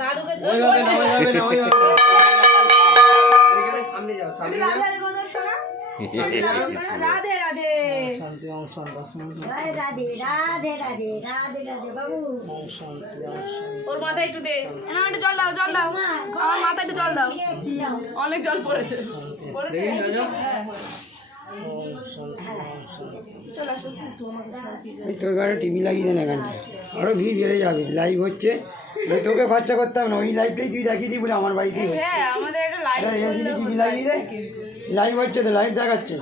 দাদুকে ওইভাবে না ওইভাবে না ওইভাবে না। ওইখানে সামনে যাও সামনে যাও। রাধে রাধে শোনা। রাধে রাধে। শান্তি ওম শান্তি রাধে রাধে রাধে রাধে রাধে বাবু। ওম শান্তি ওম শান্তি। ওর মাথায় একটু দে। না একটু জল দাও জল দাও। আমার মাথায় একটু জল দাও। অনেক জল পড়েছে। পড়েছে? এই তোর ঘরে টিভি লাগিয়ে দেন এখানটা আরও ভিড় বেড়ে যাবে। লাইভ হচ্ছে। তোকে খরচা করতাম না। ওই লাইভটাই তুই দেখিয়ে দিই বলে আমার বাড়িতেই হচ্ছে। হ্যাঁ টিভি লাগিয়ে দে। লাইভ হচ্ছে তো লাইভ দেখাচ্ছে।